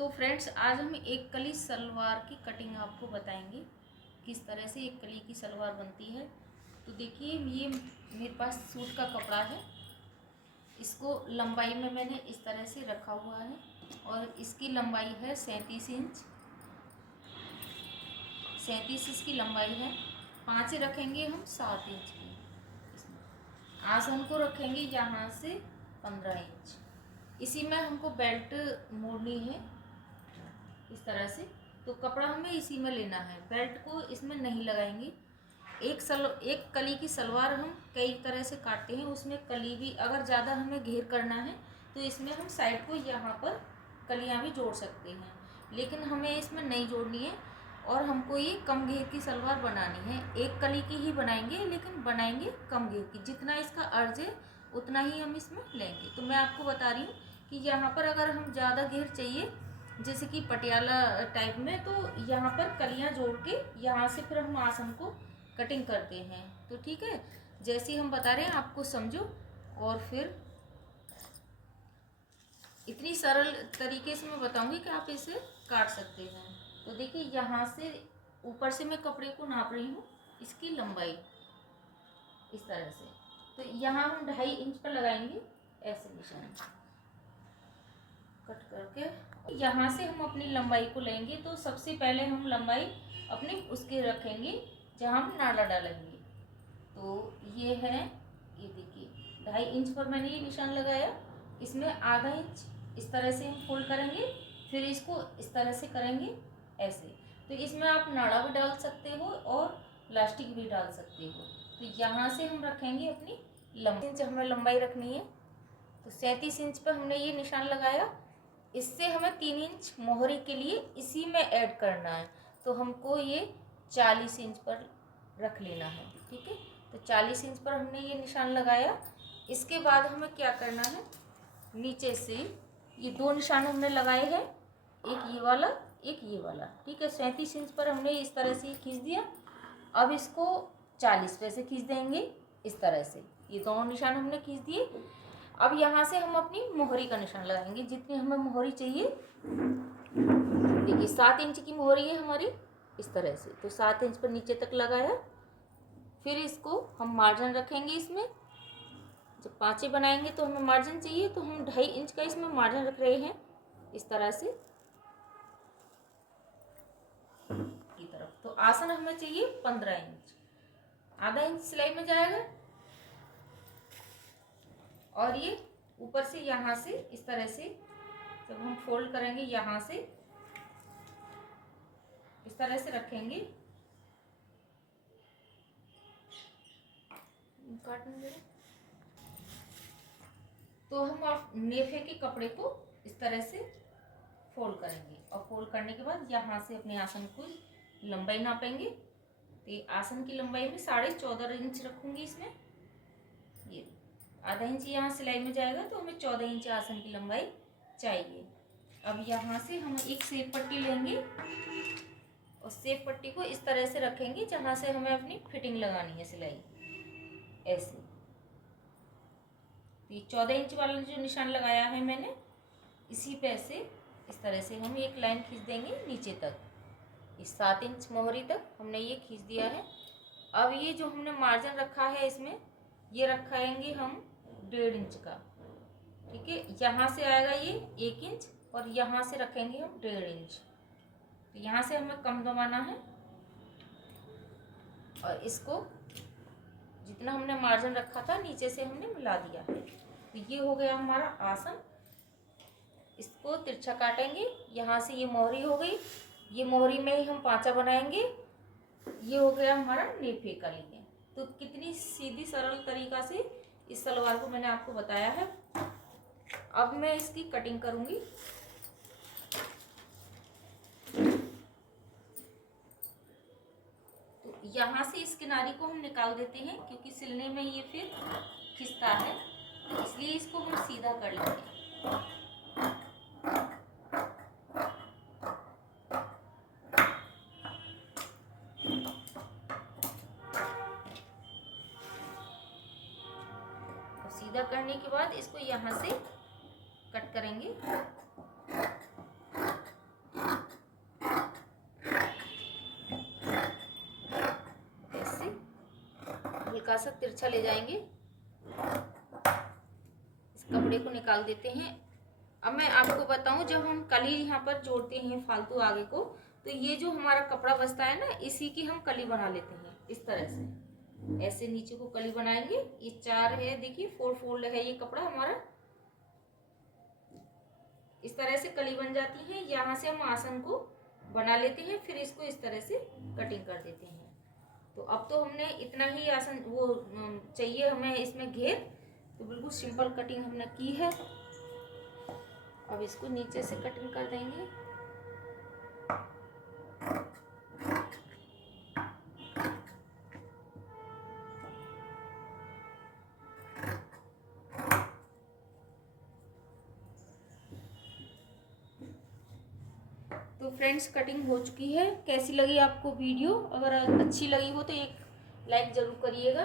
तो फ्रेंड्स, आज हम एक कली सलवार की कटिंग आपको बताएंगे किस तरह से एक कली की सलवार बनती है। तो देखिए, ये मेरे पास सूट का कपड़ा है। इसको लंबाई में मैंने इस तरह से रखा हुआ है और इसकी लंबाई है 37 इंच। 37 इसकी लंबाई है। 5 रखेंगे हम 7 इंच की। इसमें आसन को रखेंगे यहाँ से 15 इंच। इसी में हमको बेल्ट मोड़नी है इस तरह से। तो कपड़ा हमें इसी में लेना है, बेल्ट को इसमें नहीं लगाएंगे। एक कली की सलवार हम कई तरह से काटते हैं, उसमें कली भी अगर ज़्यादा हमें घेर करना है तो इसमें हम साइड को यहाँ पर कलियाँ भी जोड़ सकते हैं, लेकिन हमें इसमें नहीं जोड़नी है। और हमको ये कम घेर की सलवार बनानी है। एक कली की ही बनाएंगे, लेकिन बनाएंगे कम घेर की। जितना इसका अर्ज है उतना ही हम इसमें लेंगे। तो मैं आपको बता रही हूँ कि यहाँ पर अगर हम ज़्यादा घेर चाहिए, जैसे कि पटियाला टाइप में, तो यहाँ पर कलियाँ जोड़ के यहाँ से फिर हम आसन को कटिंग करते हैं। तो ठीक है, जैसे हम बता रहे हैं आपको समझो, और फिर इतनी सरल तरीके से मैं बताऊंगी कि आप इसे काट सकते हैं। तो देखिए, यहाँ से ऊपर से मैं कपड़े को नाप रही हूँ, इसकी लंबाई इस तरह से। तो यहाँ हम 2.5 इंच पर लगाएंगे ऐसे निशान कट करके। यहाँ से हम अपनी लंबाई को लेंगे। तो सबसे पहले हम लंबाई अपनी उसके रखेंगे जहाँ हम नाड़ा डालेंगे। तो ये है, ये देखिए 2.5 इंच पर मैंने ये निशान लगाया। इसमें आधा इंच इस तरह से हम फोल्ड करेंगे, फिर इसको इस तरह से करेंगे ऐसे। तो इसमें आप नाड़ा भी डाल सकते हो और लास्टिक भी डाल सकते हो। तो यहाँ से हम रखेंगे अपनी लंबाई, हमें लंबाई रखनी है। तो 37 इंच पर हमने ये निशान लगाया। इससे हमें 3 इंच मोहरी के लिए इसी में ऐड करना है। तो हमको ये 40 इंच पर रख लेना है, ठीक है। तो 40 इंच पर हमने ये निशान लगाया। इसके बाद हमें क्या करना है, नीचे से ये 2 निशान हमने लगाए हैं, एक ये वाला एक ये वाला, ठीक है। 37 इंच पर हमने इस तरह से खींच दिया। अब इसको 40 पे से खींच देंगे इस तरह से। ये दोनों निशान हमने खींच दिए। अब यहाँ से हम अपनी मोहरी का निशान लगाएंगे, जितनी हमें मोहरी चाहिए। देखिए 7 इंच की मोहरी है हमारी इस तरह से। तो 7 इंच पर नीचे तक लगाया। फिर इसको हम मार्जिन रखेंगे इसमें। जब 5 बनाएंगे तो हमें मार्जिन चाहिए, तो हम 2.5 इंच का इसमें मार्जिन रख रहे हैं इस तरह से की तरफ। तो आसन हमें चाहिए 15 इंच, आधा इंच सिलाई में जाएगा। और ये ऊपर से यहाँ से इस तरह से जब हम फोल्ड करेंगे, यहाँ से इस तरह से रखेंगे। तो हम आप नेफे के कपड़े को इस तरह से फोल्ड करेंगे, और फोल्ड करने के बाद यहाँ से अपने आसन को लंबाई नापेंगे। तो ये आसन की लंबाई में 14.5 इंच रखूंगी इसमें। ये आधा इंच यहाँ सिलाई में जाएगा, तो हमें 14 इंच आसन की लंबाई चाहिए। अब यहाँ से हम एक सेप पट्टी लेंगे और सेप पट्टी को इस तरह से रखेंगे जहाँ से हमें अपनी फिटिंग लगानी है सिलाई ऐसे। तो ये 14 इंच वाला जो निशान लगाया है मैंने, इसी पे से इस तरह से हम एक लाइन खींच देंगे नीचे तक। इस 7 इंच मोहरी तक हमने ये खींच दिया है। अब ये जो हमने मार्जिन रखा है इसमें, ये रखाएंगे हम 1.5 इंच का, ठीक है। यहाँ से आएगा ये 1 इंच और यहाँ से रखेंगे हम 1.5 इंच। तो यहाँ से हमें कम दबाना है और इसको जितना हमने मार्जिन रखा था नीचे से हमने मिला दिया है। तो ये हो गया हमारा आसन। इसको तिरछा काटेंगे, यहाँ से ये मोहरी हो गई। ये मोहरी में ही हम 5 बनाएंगे। ये हो गया हमारा नेफे का लिए। तो कितनी सीधी सरल तरीका से इस सलवार को मैंने आपको बताया है। अब मैं इसकी कटिंग करूंगी। तो यहाँ से इस किनारी को हम निकाल देते हैं, क्योंकि सिलने में ये फिर खिंचता है, इसलिए इसको हम सीधा कर लेंगे। सीधा करने के बाद इसको यहाँ से कट करेंगे। सा तिरछा ले जाएंगे। इस कपड़े को निकाल देते हैं। अब मैं आपको बताऊं, जब हम कली यहाँ पर जोड़ते हैं फालतू आगे को, तो ये जो हमारा कपड़ा बचता है ना, इसी की हम कली बना लेते हैं। इस तरह से ऐसे नीचे को कली बनाएंगे। ये 4 है, देखिए 4 फोल्ड है ये कपड़ा हमारा। इस तरह से कली बन जाती है। यहाँ से हम आसन को बना लेते हैं, फिर इसको इस तरह से कटिंग कर देते हैं। तो अब तो हमने इतना ही आसन वो चाहिए हमें इसमें घेर, तो बिल्कुल सिंपल कटिंग हमने की है। अब इसको नीचे से कटिंग कर देंगे। तो फ्रेंड्स कटिंग हो चुकी है। कैसी लगी आपको वीडियो? अगर अच्छी लगी हो तो एक लाइक ज़रूर करिएगा।